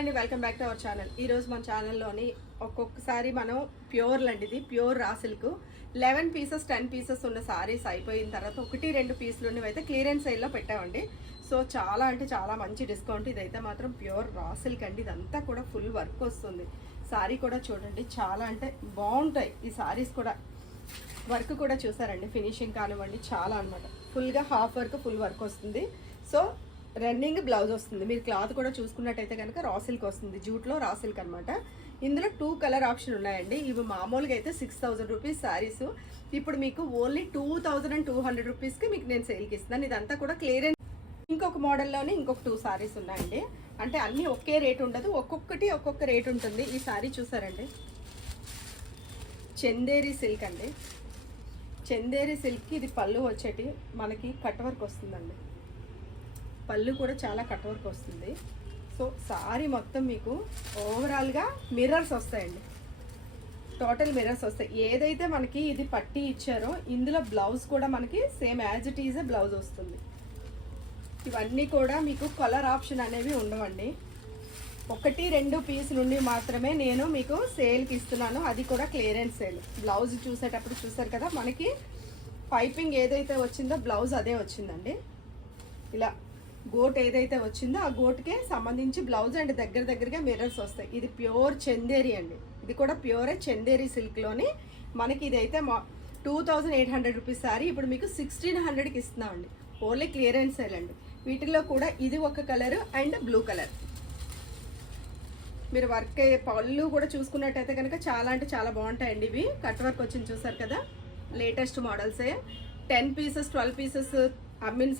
Hi అండి, welcome back to our channel. ఈరోజు మన ఛానల్లోని ఒక్కొక్కసారి మనం ప్యూర్ లాంటిది pure raw silk 11 pieces 10 pieces ఉన్న సారీస్ అయిపోయిన తర్వాత 1-2 పీసులు ఉన్నవి అయితే క్లియరెన్స్ సేల్లో పెట్టామండి. సో చాలా అంటే చాలా మంచి డిస్కౌంట్. ఇదైతే మాత్రం ప్యూర్ రా సిల్క్ అండి. ఇదంతా కూడా ఫుల్ వర్క్ వస్తుంది. సారీ కూడా చూడండి, చాలా అంటే బాగుంటాయి ఈ సారీస్ కూడా. వర్క్ కూడా చూసారండి, ఫినిషింగ్ కానివ్వండి చాలా అనమాట. ఫుల్గా హాఫ్ వర్క్ ఫుల్ వర్క్ వస్తుంది. సో రన్నింగ్ బ్లౌజ్ వస్తుంది. మీరు క్లాత్ కూడా చూసుకున్నట్టయితే కనుక రా సిల్క్ వస్తుంది, జూట్లో రా సిల్క్ అనమాట. ఇందులో 2 కలర్ ఆప్షన్ ఉన్నాయండి. ఇవి మామూలుగా అయితే 6000 రూపీస్ శారీస్, ఇప్పుడు మీకు ఓన్లీ 2200 రూపీస్కి మీకు నేను సేల్కి ఇస్తున్నాను. ఇదంతా కూడా క్లియరెన్స్. ఇంకొక మోడల్లోనే ఇంకొక 2 సారీస్ ఉన్నాయండి. అంటే అన్నీ ఒకే రేట్ ఉండదు, ఒక్కొక్కటి ఒక్కొక్క రేట్ ఉంటుంది. ఈ సారీ చూసారండి, చందేరి సిల్క్ అండి. చందేరి సిల్క్కి ఇది పళ్ళు వచ్చేటి మనకి కట్ వర్క్ వస్తుందండి. పళ్ళు కూడా చాలా కట్ వర్క్ వస్తుంది. సో సారీ మొత్తం మీకు ఓవరాల్గా మిర్రర్స్ వస్తాయండి, టోటల్ మిర్రర్స్ వస్తాయి. ఏదైతే మనకి ఇది పట్టి ఇచ్చారో ఇందులో బ్లౌజ్ కూడా మనకి same as it is blouse వస్తుంది. ఇవన్నీ కూడా మీకు కలర్ ఆప్షన్ అనేవి ఉండవండి. 1-2 పీస్ నుండి మాత్రమే నేను మీకు సేల్కి ఇస్తున్నాను, అది కూడా క్లియరెన్స్ సేల్. బ్లౌజ్ చూసేటప్పుడు చూసారు కదా, మనకి పైపింగ్ ఏదైతే వచ్చిందో బ్లౌజ్ అదే వచ్చిందండి. ఇలా గోట్ ఏదైతే వచ్చిందో ఆ గోట్కే సంబంధించి బ్లౌజ్ అండ్ దగ్గరగా మిర్రర్స్ వస్తాయి. ఇది ప్యూర్ చందేరి అండి. ఇది కూడా ప్యూరే చందేరి సిల్క్లోని మనకి ఇదైతే 2800 రూపీస్ సారీ ఇప్పుడు మీకు 1600కి ఇస్తున్నామండి. ఓన్లీ క్లియరెన్స్ సేల్ అండి. వీటిల్లో కూడా ఇది ఒక కలర్ అండ్ బ్లూ కలర్. మీరు వర్క్ పళ్ళు కూడా చూసుకున్నట్టయితే కనుక చాలా అంటే చాలా బాగుంటాయండి. ఇవి కట్ వర్క్ వచ్చింది చూసారు కదా, లేటెస్ట్ మోడల్సే. 10 పీసెస్ 12 పీసెస్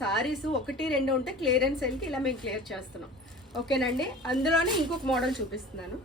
సారీస్ 1-2 ఉంటే క్లియరెన్స్ సేల్కి ఇలా మేము క్లియర్ చేస్తున్నాం. ఓకేనండి. అందులోనే ఇంకొక మోడల్ చూపిస్తున్నాను.